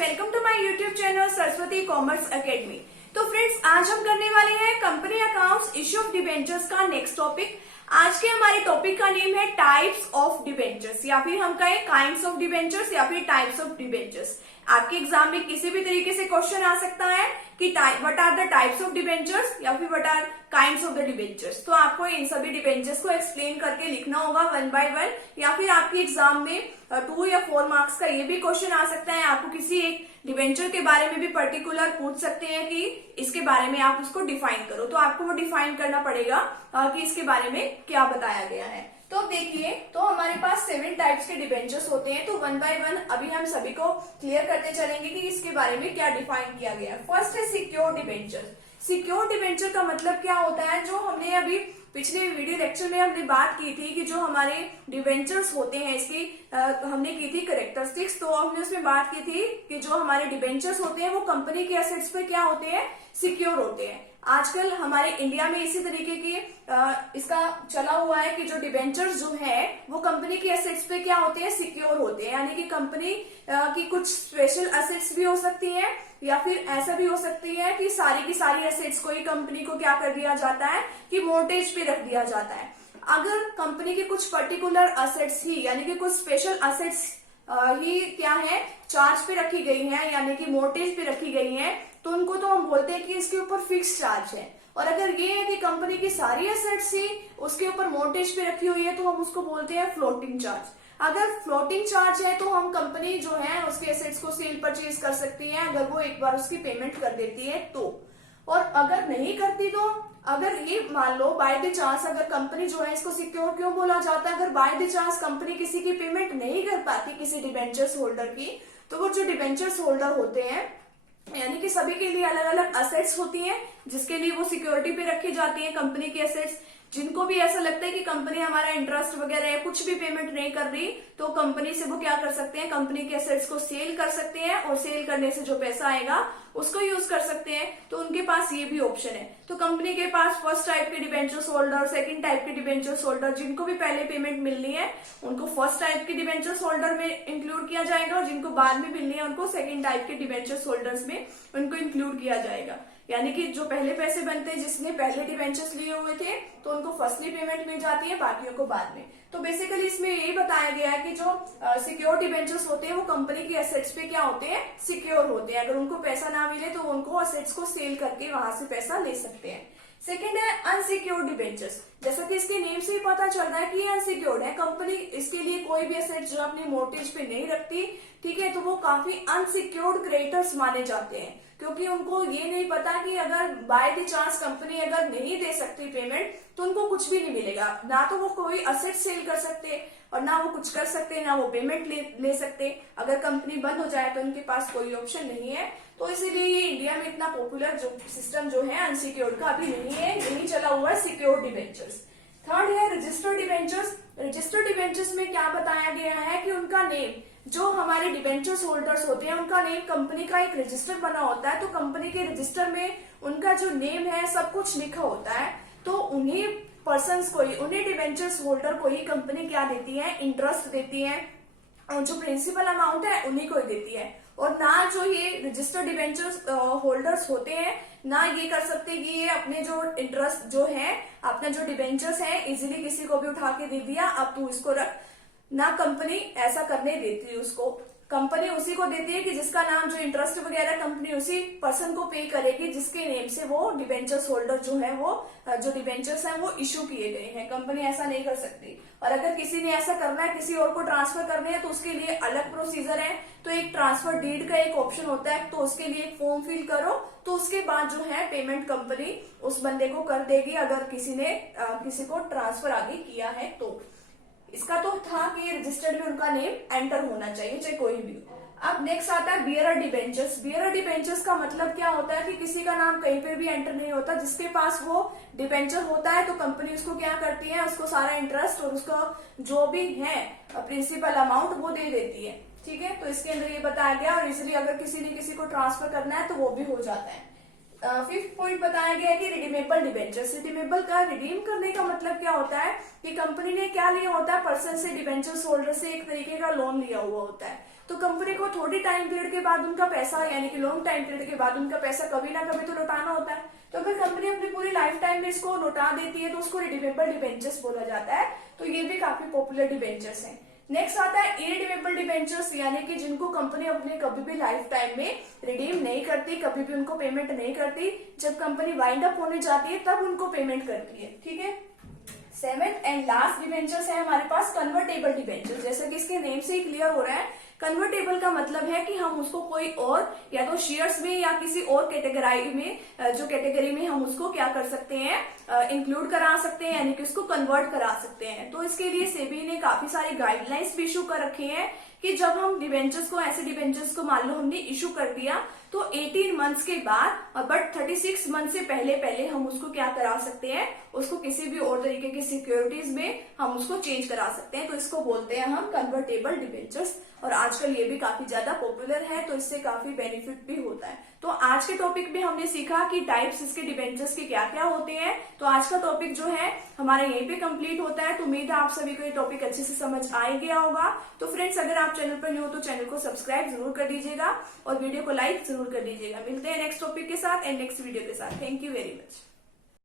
Welcome to my YouTube channel Saraswati commerce academy. तो friends, आज हम करने वाले हैं company accounts issue of debentures का नेक्स्ट टॉपिक। आज के हमारे टॉपिक का नेम है टाइप्स ऑफ डिबेंचर्स, या फिर हम कहें काइंड्स ऑफ डिबेंचर्स या फिर टाइप्स ऑफ डिबेंचर्स। आपके एग्जाम में किसी भी तरीके से क्वेश्चन आ सकता है कि what are the types of debentures या फिर what are kinds of the debentures. तो आपको इन सभी डिबेंचर्स को एक्सप्लेन करके लिखना होगा वन बाय वन, या फिर आपके एग्जाम में 2 या 4 मार्क्स का ये भी क्वेश्चन आ सकता है। आपको किसी एक डिबेंचर के बारे में भी पर्टिकुलर पूछ सकते हैं कि इसके बारे में आप उसको डिफाइन करो, तो आपको वो डिफाइन करना पड़ेगा कि इसके बारे में क्या बताया गया है। तो अब देखिए, तो हमारे पास 7 टाइप्स के डिबेंचर्स होते हैं। तो वन बाय वन अभी हम सभी को क्लियर करते चलेंगे कि इसके बारे में क्या डिफाइन किया गया है। फर्स्ट है सिक्योर डिबेंचर। सिक्योर डिबेंचर का मतलब क्या होता है, जो हमने अभी पिछले वीडियो लेक्चर में हमने बात की थी कि जो हमारे डिबेंचर्स होते हैं इसकी हमने की थी करेक्टरिस्टिक्स। तो हमने उसमें बात की थी कि जो हमारे डिबेंचर्स होते हैं वो कंपनी के एसेट्स पे क्या होते हैं, सिक्योर होते हैं। आजकल हमारे इंडिया में इसी तरीके की इसका चला हुआ है कि जो डिबेंचर्स जो है वो कंपनी के एसेट्स पे क्या होते हैं, सिक्योर होते हैं। यानी कि कंपनी की कुछ स्पेशल एसेट्स भी हो सकती है, या फिर ऐसा भी हो सकती है कि सारी की सारी एसेट्स को ही कंपनी को क्या कर दिया जाता है कि मोर्टेज पे रख दिया जाता है। अगर कंपनी के कुछ पर्टिकुलर एसेट्स ही यानी कि कुछ स्पेशल एसेट्स ही क्या है, चार्ज पे रखी गई है यानी कि मोर्टेज पे रखी गई है, तो उनको तो हम बोलते हैं कि इसके ऊपर फिक्स चार्ज है। और अगर ये है कि कंपनी की सारी एसेट्स ही उसके ऊपर मोर्टेज पे रखी हुई है तो हम उसको बोलते हैं फ्लोटिंग चार्ज। अगर फ्लोटिंग चार्ज है तो हम कंपनी जो है उसके एसेट्स को सेल परचेज कर सकती है अगर वो एक बार उसकी पेमेंट कर देती है तो। और अगर नहीं करती तो अगर ये मान लो बाय द चांस अगर कंपनी जो है, इसको सिक्योर क्यों बोला जाता है, अगर बाय द चांस कंपनी किसी की पेमेंट नहीं कर पाती किसी डिबेंचर्स होल्डर की, तो वो जो डिबेंचर्स होल्डर होते हैं यानी कि सभी के लिए अलग अलग एसेट्स होती हैं जिसके लिए वो सिक्योरिटी पे रखी जाती है कंपनी की एसेट्स। जिनको भी ऐसा लगता है कि कंपनी हमारा इंटरेस्ट वगैरह या कुछ भी पेमेंट नहीं कर रही, तो कंपनी से वो क्या कर सकते हैं, कंपनी के एसेट्स को सेल कर सकते हैं और सेल करने से जो पैसा आएगा उसको यूज कर सकते हैं। तो उनके पास ये भी ऑप्शन है। तो कंपनी के पास फर्स्ट टाइप के डिबेंचर्स होल्डर, सेकंड टाइप के डिबेंचर्स होल्डर, जिनको भी पहले पेमेंट मिलनी है उनको फर्स्ट टाइप के डिबेंचर्स होल्डर में इंक्लूड किया जाएगा, और जिनको बाद में मिलनी है उनको सेकंड टाइप के डिबेंचर्स होल्डर्स में उनको इंक्लूड किया जाएगा। यानी कि जो पहले पैसे बनते हैं, जिसने पहले डिबेंचर्स लिए हुए थे, तो उनको फर्स्टली पेमेंट मिल जाती है, बाकियों को बाद में। तो बेसिकली इसमें यही बताया गया है कि जो सिक्योर डिबेंचर्स होते हैं वो कंपनी की एसेट्स पे क्या होते हैं, सिक्योर होते हैं। अगर उनको पैसा ना मिले तो उनको एसेट्स को सेल करके वहां से पैसा ले सकते हैं। सेकेंड है अनसिक्योर्ड डिबेंचर्स। जैसा कि इसके नेम से ही पता चल रहा है कि ये अनसिक्योर्ड है, कंपनी इसके लिए कोई भी एसेट जो अपनी मोर्टेज पे नहीं रखती, ठीक है, तो वो काफी अनसिक्योर्ड क्रेडिटर्स माने जाते हैं, क्योंकि उनको ये नहीं पता कि अगर बाय द चांस कंपनी अगर नहीं दे सकती पेमेंट तो उनको कुछ भी नहीं मिलेगा। ना तो वो कोई एसेट सेल कर सकते और ना वो कुछ कर सकते, ना वो पेमेंट ले सकते। अगर कंपनी बंद हो जाए तो उनके पास कोई ऑप्शन नहीं है। तो इसीलिए ये इंडिया में इतना पॉपुलर जो सिस्टम जो है अनसिक्योर्ड का अभी नहीं है, यही चला हुआ है सिक्योर्ड डिबेंचर्स। थर्ड है रजिस्टर्ड डिबेंचर्स। रजिस्टर्ड डिबेंचर्स में क्या बताया गया है कि उनका नेम, जो हमारे डिबेंचर्स होल्डर्स होते हैं उनका नेम कंपनी का एक रजिस्टर बना होता है। तो कंपनी के रजिस्टर में उनका जो नेम है सब कुछ लिखा होता है। तो उन्हीं पर्सन्स को ही, उन्हीं डिबेंचर्स होल्डर को ही कंपनी क्या देती है, इंटरेस्ट देती है, और जो प्रिंसिपल अमाउंट है उन्हीं को ही देती है। और ना जो ये रजिस्टर्ड डिबेंचर्स होल्डर्स होते हैं ना ये कर सकते कि ये अपने जो इंटरेस्ट जो है, अपने जो डिबेंचर्स है इजीली किसी को भी उठा के दे दिया, अब तू इसको रख, ना कंपनी ऐसा करने देती है उसको। कंपनी उसी को देती है कि जिसका नाम, जो इंटरेस्ट वगैरह कंपनी उसी पर्सन को पे करेगी जिसके नेम से वो डिबेंचर्स होल्डर जो है वो जो डिबेंचर्स हैं वो इश्यू किए गए हैं। कंपनी ऐसा नहीं कर सकती। और अगर किसी ने ऐसा करना है, किसी और को ट्रांसफर करने हैं, तो उसके लिए अलग प्रोसीजर है। तो एक ट्रांसफर डीड का एक ऑप्शन होता है, तो उसके लिए एक फॉर्म फिल करो, तो उसके बाद जो है पेमेंट कंपनी उस बंदे को कर देगी अगर किसी ने किसी को ट्रांसफर आगे किया है तो। इसका तो था कि रजिस्टर्ड में उनका नेम एंटर होना चाहिए, चाहे कोई भी। अब नेक्स्ट आता है बियरर डिबेंचर्स। बियरर डिबेंचर्स का मतलब क्या होता है कि किसी का नाम कहीं पर भी एंटर नहीं होता, जिसके पास वो डिबेंचर होता है तो कंपनी उसको क्या करती है, उसको सारा इंटरेस्ट और उसका जो भी है प्रिंसिपल अमाउंट वो दे देती है, ठीक है। तो इसके अंदर ये बताया गया, और इसलिए अगर किसी ने किसी को ट्रांसफर करना है तो वो भी हो जाता है। फिफ्थ पॉइंट बताया गया है कि रिडीमेबल डिबेंचर्स। रिडीमेबल का रिडीम करने का मतलब क्या होता है कि कंपनी ने क्या लिया होता है, पर्सन से, डिबेंचर्स होल्डर से एक तरीके का लोन लिया हुआ होता है। तो कंपनी को थोड़ी टाइम पीरियड के बाद उनका पैसा यानी कि लॉन्ग टाइम पीरियड के बाद उनका पैसा कभी ना कभी तो लौटाना होता है। तो अगर कंपनी अपनी पूरी लाइफ टाइम में इसको लौटा देती है तो उसको रिडीमेबल डिबेंचर्स बोला जाता है। तो ये भी काफी पॉपुलर डिबेंचर्स हैं। नेक्स्ट आता है इरिडीमेबल डिबेंचर्स, यानी कि जिनको कंपनी अपने कभी भी लाइफ टाइम में रिडीम नहीं करती, कभी भी उनको पेमेंट नहीं करती, जब कंपनी वाइंड अप होने जाती है तब उनको पेमेंट करती है। ठीक है। सेवेंथ एंड लास्ट डिबेंचर्स है हमारे पास कन्वर्टेबल डिबेंचर्स। जैसे कि इसके नेम से ही क्लियर हो रहा है, कन्वर्टेबल का मतलब है कि हम उसको कोई और या तो शेयर्स में या किसी और कैटेगरी में, जो कैटेगरी में हम उसको क्या कर सकते हैं, इंक्लूड करा सकते हैं, यानी कि उसको कन्वर्ट करा सकते हैं। तो इसके लिए सेबी ने काफी सारे गाइडलाइंस भी इशू कर रखे हैं कि जब हम डिबेंचर्स को, ऐसे डिबेंचर्स को मान लो हमने इशू कर दिया तो 18 मंथ्स के बाद, बट 36 मंथ से पहले पहले हम उसको क्या करा सकते हैं, उसको किसी भी और तरीके की सिक्योरिटीज में हम उसको चेंज करा सकते हैं। तो इसको बोलते हैं हम कन्वर्टेबल डिबेंचर्स, और आजकल ये भी काफी ज्यादा पॉपुलर है, तो इससे काफी बेनिफिट भी होता है। तो आज के टॉपिक में हमने सीखा कि टाइप्स इसके डिबेंचर्स के क्या क्या होते हैं। तो आज का टॉपिक जो है हमारा यहीं पे कंप्लीट होता है। तो उम्मीद है आप सभी को ये टॉपिक अच्छे से समझ आ गया होगा। तो फ्रेंड्स, अगर आप चैनल पर न्यू हो तो चैनल को सब्सक्राइब जरूर कर दीजिएगा और वीडियो को लाइक जरूर कर दीजिएगा। मिलते हैं नेक्स्ट टॉपिक के साथ एंड नेक्स्ट वीडियो के साथ। Thank you very much.